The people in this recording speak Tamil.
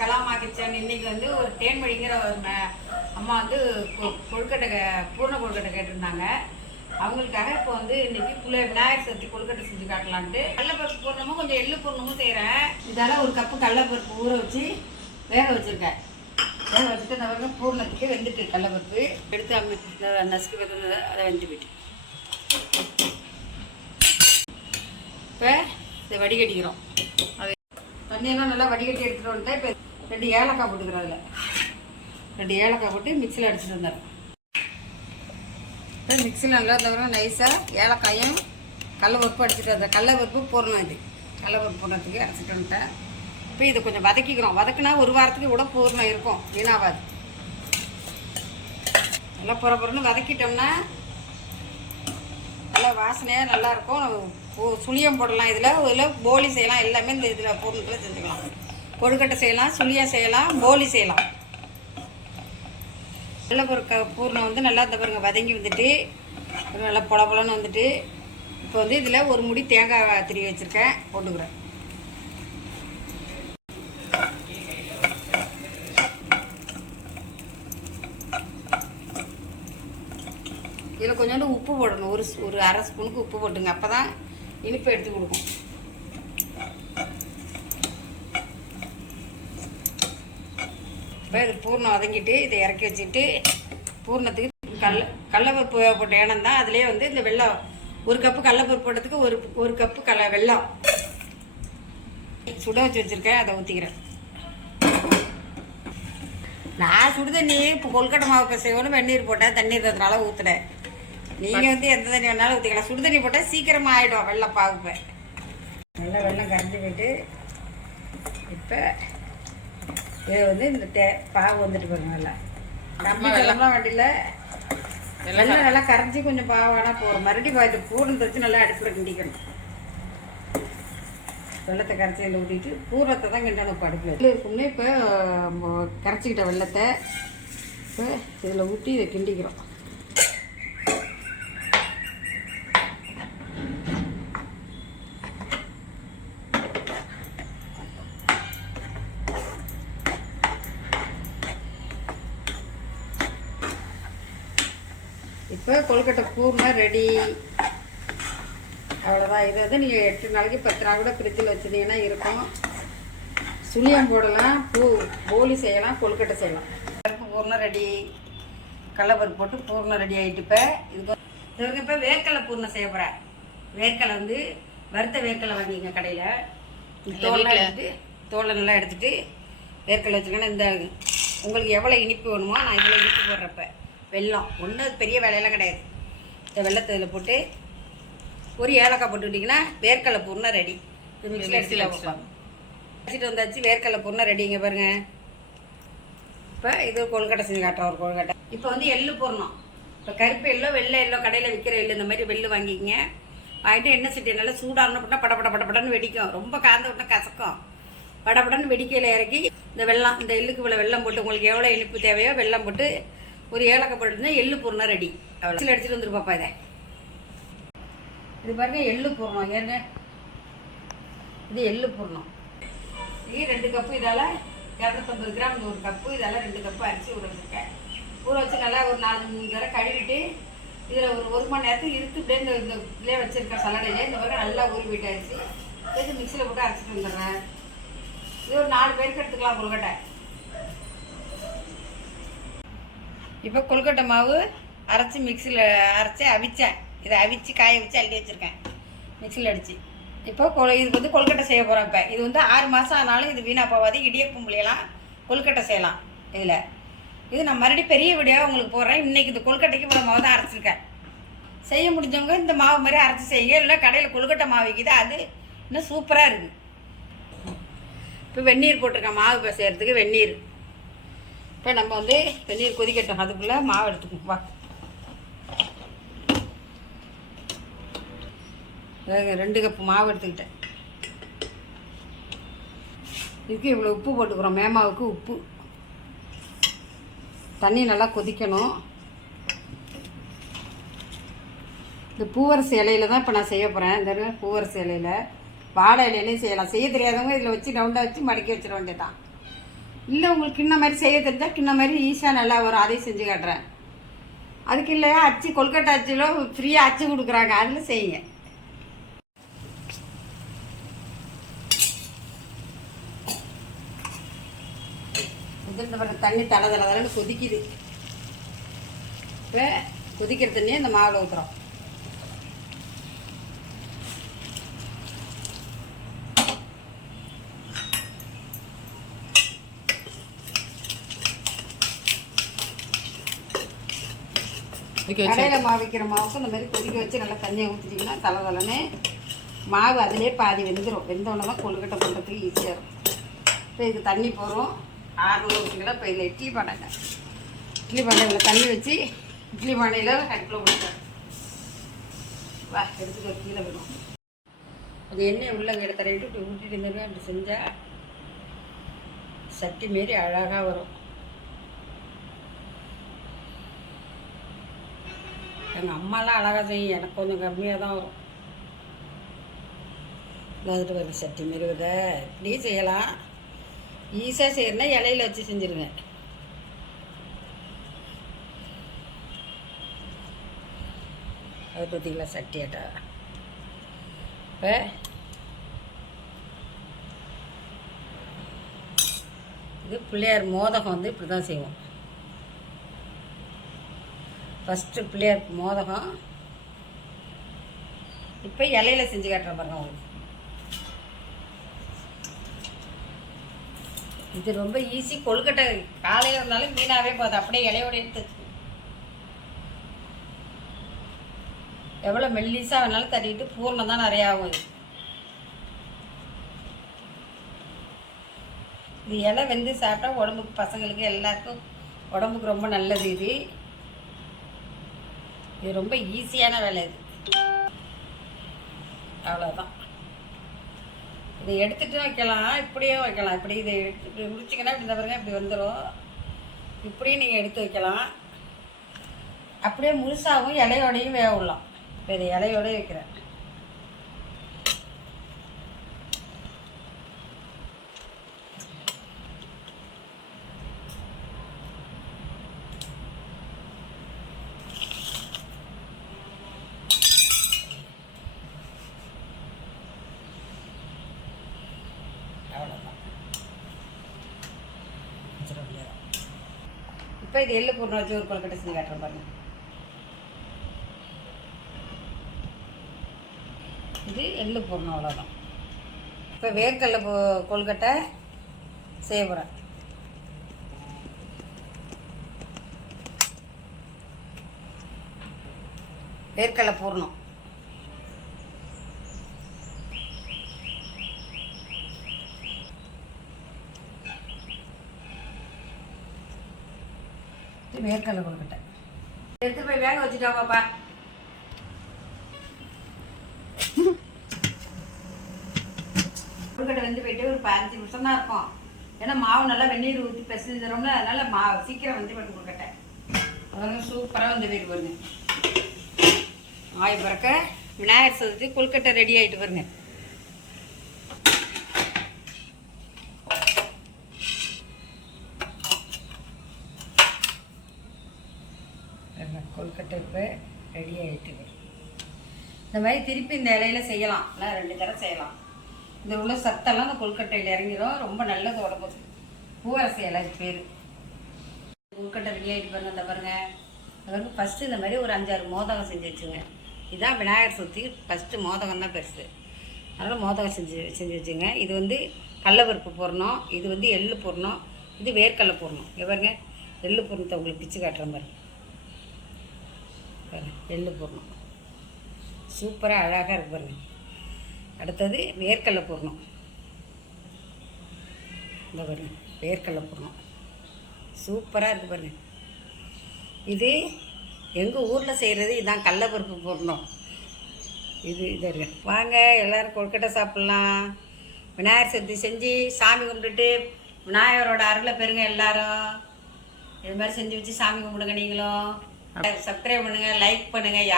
கலாமா கிச்சன். இன்னைக்கு வந்து ஒரு தேன்மொழிங்கிற ஒரு அம்மா வந்து கொழுக்கட்டை பூர்ண கொழுக்கட்டை கேட்டிருந்தாங்க. அவங்களுக்காக இப்போ வந்து இன்னைக்கு விநாயகர் சதுர்த்தி கொழுக்கட்டை செஞ்சு காட்டலான்ட்டு கடலைப்பருப்பு பூர்ணமும் கொஞ்சம் எள்ளு பூர்ணமும் செய்கிறேன். இதால் ஒரு கப்பு கடலைப்பருப்பு ஊற வச்சு வேக வச்சுருக்கேன். வேக வச்சுட்டு இந்த வரைக்கும் பூர்ணத்துக்கு வெந்துட்டு கடலைப்பருப்பு எடுத்து அவங்க நசுக்கி வந்து அதை வெந்து போயிட்டு இப்போ இதை வடிகட்டிக்கிறோம். அது தண்ணியெல்லாம் நல்லா வடிகட்டி எடுத்துகிட்டு வந்துட்டேன். இப்போ 2 ஏலக்காய் போட்டுக்கிறோம். அதில் 2 ஏலக்காய் போட்டு மிக்சியில் அடிச்சுட்டு வந்துடுறேன். இப்போ மிக்சியில் நல்லா தவிர நைஸாக ஏலக்காயும் கடலைப்பருப்பு அடிச்சுட்டு வந்தேன். கடலைப்பருப்பு பூரணம் இது கடலைப்பருப்பு பூரணத்துக்கு அரைச்சிட்டு வந்துட்டேன். இப்போ இதை கொஞ்சம் வதக்கிக்கிறோம். வதக்குனா ஒரு வாரத்துக்கு கூட பூரணம் இருக்கும், வீணாகாது. நல்லா புறப்புறன்னு வதக்கிட்டோம்னா நல்லா வாசனையாக நல்லாயிருக்கும். சுழியம் போடலாம், இதில் போலி செய்யலாம். எல்லாமே இந்த இதில் பூர்ணத்தில் செஞ்சுக்கலாம். கொழுக்கட்டை செய்யலாம், சுழியம் செய்யலாம், போலி செய்யலாம். கடலைப்பருப்பு பூர்ணம் வந்து நல்லா இந்த பாருங்க வதங்கி வந்துட்டு நல்லா பொலன்னு வந்துட்டு இப்போ வந்து இதில் ஒரு முடி தேங்காய் திருவி வச்சுருக்கேன், போட்டுக்கிறேன். இதில் கொஞ்சோண்டு உப்பு போடணும். ஒரு அரை ஸ்பூனுக்கு உப்பு போட்டுங்க, அப்போ தான் இனிப்பு எடுத்து கொடுக்கும். இப்போ இது பூர்ணம் வதங்கிட்டு இதை இறக்கி வச்சுட்டு பூர்ணத்துக்கு கடலைப்பருப்பு போட்ட எண்ணம் தான். அதுலேயே வந்து இந்த வெல்லம் ஒரு கப்பு கடலைப்பருப்பு போட்டதுக்கு ஒரு கப்பு வெல்லம் சுட வச்சு வச்சுருக்கேன், அதை ஊற்றிக்கிறேன். நான் சுடுதண்ணி இப்போ கொழுக்கட்டை மாவு செய்யணும் வெந்நீர் போட்டேன், தண்ணீர் அதனால ஊற்றுனேன். நீங்கள் வந்து எந்த தண்ணி வேணாலும் ஊற்றிக்கலாம். சுடு தண்ணி போட்டால் சீக்கிரமாக ஆகிடும் வெள்ளம் பாகுப்பை. நல்லா வெள்ளம் கரைஞ்சி போயிட்டு இப்போ இது வந்து இந்த பாகு வந்துட்டு பாருங்க. நல்லா நம்ம வெள்ளம்லாம் வண்டியில் வெள்ளம் நல்லா கரைஞ்சி கொஞ்சம் பாவானா போகிறோம். மறுபடியும் பார்த்து பூரணத்தை வச்சு நல்லா அடுப்பில் கிண்டிக்கணும். வெள்ளத்தை கரைச்சி இதில் ஊற்றிட்டு பூரத்தை தான் கிண்டணும். இப்போ அடுப்பில் இருக்கும்னே இப்போ கரைச்சிக்கிட்ட வெள்ளத்தை இப்போ இதில் ஊற்றி இதை கிண்டிக்கிறோம். இப்போ கொழுக்கட்டை பூர்ணம் ரெடி. அவ்வளோதான். இது வந்து நீங்கள் 8 நாளைக்கு 10 நாள் கூட ஃப்ரிட்ஜில் வச்சுருந்தீங்கன்னா இருக்கும். சுழியம் போடலாம், போலி செய்யலாம், கொழுக்கட்டை செய்யலாம். பருப்பு பூர்ணம் ரெடி. கடலைப்பருப்பு போட்டு பூர்ணம் ரெடி ஆகிட்டு இப்போ இதுக்கு இப்போ வேர்க்கடலை பூர்ணம் செய்ய போகிறேன். வேர்க்கடலை வந்து வறுத்த வேர்க்கடலை வாங்கிங்க கடையில். தோலை நல்லா எடுத்துகிட்டு வேர்க்கடலை வச்சுருக்கேன்னா இந்த உங்களுக்கு எவ்வளோ இனிப்பு வேணுமோ நான் இவ்வளோ இனிப்பு போடுறப்ப வெல்லம் ஒன்றும் பெரிய வேலையெல்லாம் கிடையாது. இந்த வெள்ளத்தை இதில் போட்டு ஒரு ஏலக்காய் போட்டுக்கிட்டிங்கன்னா வேர்க்கடலை பூர்ணம் ரெடி. இது மிக்சியில் அடிச்சுட்டு வந்தாச்சு. வேர்க்கடலை பூர்ணம் ரெடிங்க பாருங்கள். இப்போ இது கொழுக்கட்டை செஞ்சு காட்டுறோம். ஒரு கொழுக்கட்டை இப்போ வந்து எள்ளு பூர்ணம். இப்போ கருப்பு எள்ளோ வெள்ளை எள்ளோ கடையில் விற்கிற எள்ளு இந்த மாதிரி வெள்ளு வாங்கிக்கிங்க. வாங்கிட்டு எண்ணெய் சட்டி நல்லா சூடாகணும் அப்படின்னா படப்படன்னு வெடிக்கும். ரொம்ப காந்த விட்டா கசக்கும். படப்படன்னு வெடிக்கையில் இறக்கி இந்த வெள்ளம் இந்த எள்ளுக்கு இவ்வளோ வெள்ளம் போட்டு உங்களுக்கு எவ்வளோ இனிப்பு தேவையோ வெள்ளம் போட்டு ஒரு ஏலக்காய் போட்டுருந்தா எள்ளு பூர்ணம் ரெடி. அவ்வளோ எடுத்துகிட்டு வந்துருப்பாப்பா. இதை இது பாருங்க எள்ளு பூர்ணம். ஏங்க இது எள்ளு பூர்ணம். இது 2 கப்பு. இதால் 250 கிராம். இந்த ஒரு கப்பு. இதால் 2 கப்பு அரிசி ஊற வச்சுருக்கேன். ஊற வச்சு நல்லா ஒரு 4-3 தடவை கழுவிட்டு இதில் ஒரு 1 மணி நேரத்துக்கு இருக்கு இப்படியே இந்த இதிலே வச்சுருக்கேன் சலடையிலே. இந்த மாதிரி நல்லா ஊறி போயிட்டு அரிசி இது மிக்சியில் போட்டு அரைச்சிட்டு வந்துடுறேன். இது ஒரு 4 பேருக்கு எடுத்துக்கலாம் கொழுக்கட்டை. இப்போ கொழுக்கட்டை மாவு அரைச்சி மிக்சியில் அரைச்சி அவிச்சேன். இதை அவிச்சு காய வச்சு அள்ளி வச்சுருக்கேன் மிக்சியில் அடித்து. இப்போ இதுக்கு வந்து கொழுக்கட்டை செய்ய போகிறோம். இப்போ இது வந்து 6 மாதம் ஆனாலும் இது வீணாக போகாது. இடியப்பம் புளியெல்லாம் கொழுக்கட்டை செய்யலாம். இதில் இது நான் மறுபடியும் பெரிய வீடியோவாக உங்களுக்கு போடுறேன். இன்றைக்கி இந்த கொழுக்கட்டைக்கு இவ்வளோ மாவு தான் அரைச்சிருக்கேன். செய்ய முடிஞ்சவங்க இந்த மாவு மாதிரி அரைச்சி செய்யுங்க. இல்லை கடையில் கொழுக்கட்டை மாவு விற்கிது, அது இன்னும் சூப்பராக இருக்குது. இப்போ வெந்நீர் போட்டிருக்கேன் மாவு இப்போ செய்கிறதுக்கு வெந்நீர். இப்போ நம்ம வந்து வெந்நீர் கொதிக்கட்டும். அதுக்குள்ளே மாவு எடுத்துக்கணும். வா 2 கப்பு மாவு எடுத்துக்கிட்டேன். இதுக்கு இவ்வளோ உப்பு போட்டுக்கிறோம். மேமாவுக்கு உப்பு. தண்ணி நல்லா கொதிக்கணும். இந்த பூவரசு இலையில தான் இப்போ நான் செய்ய போகிறேன். இந்த பூவரசு இலையில் வாழை இலையிலையும் செய்யலாம். செய்ய தெரியாதவங்க இதில் வச்சு ரவுண்டாக வச்சு மடக்கி வச்சிட வேண்டியதான். இல்லை உங்களுக்கு கிண்ண மாதிரி செய்ய தெரிஞ்சால் கிண்ண மாதிரி ஈஸியாக நல்லா வரும், அதையும் செஞ்சு காட்டுறேன். அதுக்கு இல்லையா அச்சு கொல்கட்டை அச்சிலும் ஃப்ரீயாக அச்சு கொடுக்குறாங்க, அதில் செய்யுங்க. இந்த பிறகு தண்ணி தலை தலைன்னு கொதிக்குது. இப்போ கொதிக்கிற தண்ணியை இந்த மாவில் ஊற்றுறோம். கடையில் மாவு வைக்கிற மாவுக்கு இந்த மாதிரி கொதிக்க வச்சு நல்லா தண்ணியை ஊற்றிட்டிங்கன்னா தலைன்னு மாவு அதிலே பாதி வெந்துடும். வெந்தோடனே தான் கொழுக்கட்டை பண்ணுறதுக்கு ஈஸியாக இருக்கும். இப்போ இது தண்ணி போகிறோம் 600 கிலோ. இப்போ இதில் இட்லி பானையில் தண்ணி வச்சு இட்லி பானையில் அடுப்பில் போட்டுட்டேன். வா எடுத்துட்டு கீழே விடும். அது எண்ணெய் உள்ள தரையிட்டு இப்படி ஊற்றிட்டு இருந்தவே அப்படி செஞ்சால் சட்டி மாரி அழகாக வரும். எங்கள் அம்மாலாம் அழகாக செய்யும், எனக்கு கொஞ்சம் கம்மியாக தான் வரும். வந்துட்டு வருது சட்டி மாரி வருத. இப்படியே செய்யலாம். ஈஸியாக செய்யறதுனா இலையில வச்சு செஞ்சுருங்க. அது பார்த்தீங்களா சட்டியாட்டா. இப்போ இது பிள்ளையார் மோதகம் வந்து இப்படி தான் செய்வோம். ஃபஸ்ட்டு பிள்ளையார் மோதகம். இப்போ இலையில செஞ்சு காட்டுறேன் பாருங்க உங்களுக்கு. இது ரொம்ப ஈஸி. கொழுக்கட்டை காலையில் இருந்தாலும் மீனாகவே போகுது, அப்படியே இலையோட எடுத்து எவ்வளோ மெல்லிஸாக வேணாலும் தட்டிட்டு பூர்ணம் தான் நிறையா ஆகும். இது இலை வெந்து சாப்பிட்டா உடம்புக்கு, பசங்களுக்கு எல்லாருக்கும் உடம்புக்கு ரொம்ப நல்லது. இது ரொம்ப ஈஸியான வேலை. இது அவ்வளோதான். இதை எடுத்துகிட்டு வைக்கலாம், இப்படியும் வைக்கலாம். இப்படி இதை எடுத்து இப்படி முடிச்சிங்கன்னா இப்படி இந்த பாருங்க இப்படி வந்துடும். இப்படியும் நீங்கள் எடுத்து வைக்கலாம். அப்படியே முழுசாகவும் இலையோடையும் வேக விடலாம். இப்போ இதை இலையோடய வைக்கிறேன். இப்போ இது எள்ளு பூர்ணம் வச்சு ஒரு கொழுக்கட்டை செஞ்சு காட்டுறேன் பாருங்க. இது எள்ளு பூர்ணம், அவ்வளோதான். இப்போ வேர்க்கடலை கொழுக்கட்டை செய்ய போகிறேன். வேர்க்கடலை பூர்ணம். வேர்க்கடலை கொழுக்கட்டை எடுத்து போய் வேக வச்சுட்டாப்பாப்பா. கொழுக்கட்டை வந்து போயிட்டு ஒரு 15 நிமிஷம் தான் இருக்கும். ஏன்னா மாவு நல்லா வெந்நீர் ஊற்றி பிசைஞ்சிரோம்ல, அதனால சீக்கிரம் வந்து போயிட்டு கொழுக்கட்டை அதனால சூப்பராக வந்து போயிட்டு பாருங்க. ஆய் பறக்க விநாயகர் சதுர்த்தி கொழுக்கட்டை ரெடி ஆகிட்டு பாருங்க. கொழுக்கட்டை இப்போ ரெடி ஆகிட்டு. இந்த மாதிரி திருப்பி இந்த இலையில செய்யலாம், இல்லை 2 தடவை செய்யலாம். இதில் உள்ள சத்தெல்லாம் அந்த கொழுக்கட்டையில் இறங்கிடும். ரொம்ப நல்லது உடம்புக்கு. பூவரசை இலை பேர். கொழுக்கட்டை ரெடி ஆகிட்டு பாருங்க. இந்த பாருங்க பாருங்க. ஃபஸ்ட்டு இந்த மாதிரி ஒரு 5-6 மோதகம் செஞ்சு வச்சுங்க. இதுதான் விநாயகர் சதுர்த்தி ஃபஸ்ட்டு மோதகம் தான் பெருசு. அதனால் மோதகம் செஞ்சு வச்சுங்க. இது வந்து கடலப்பருப்பு பூரணம், இது வந்து எள்ளு பூரணம், இது வேர்க்கடலை பூரணம். இங்கே பாருங்க எள்ளு பூரணத்தை உங்களுக்கு பிச்சு காட்டுற மாதிரி. எள்ளு பூர்ணம் சூப்பராக அழகாக இருக்கு பாருங்க. அடுத்தது வேர்க்கடலை பூர்ணம். இந்த பாருங்க வேர்க்கடலை பூர்ணம் சூப்பராக இருக்குது பாருங்க. இது எங்கள் ஊரில் செய்கிறது இதுதான் கடலப்பருப்பு பூர்ணம். இது இருக்கு. வாங்க எல்லோரும் கொழுக்கட்டை சாப்பிட்லாம். விநாயகர் சதுர்த்தி செஞ்சு சாமி கும்பிட்டுட்டு விநாயகரோட அருளை பெறுங்க. எல்லோரும் இது மாதிரி செஞ்சு வச்சு சாமி கும்பிடுங்க. நீங்களும் சப்ஸ்கிரைப் பண்ணுங்கள், லைக் பண்ணுங்கள்.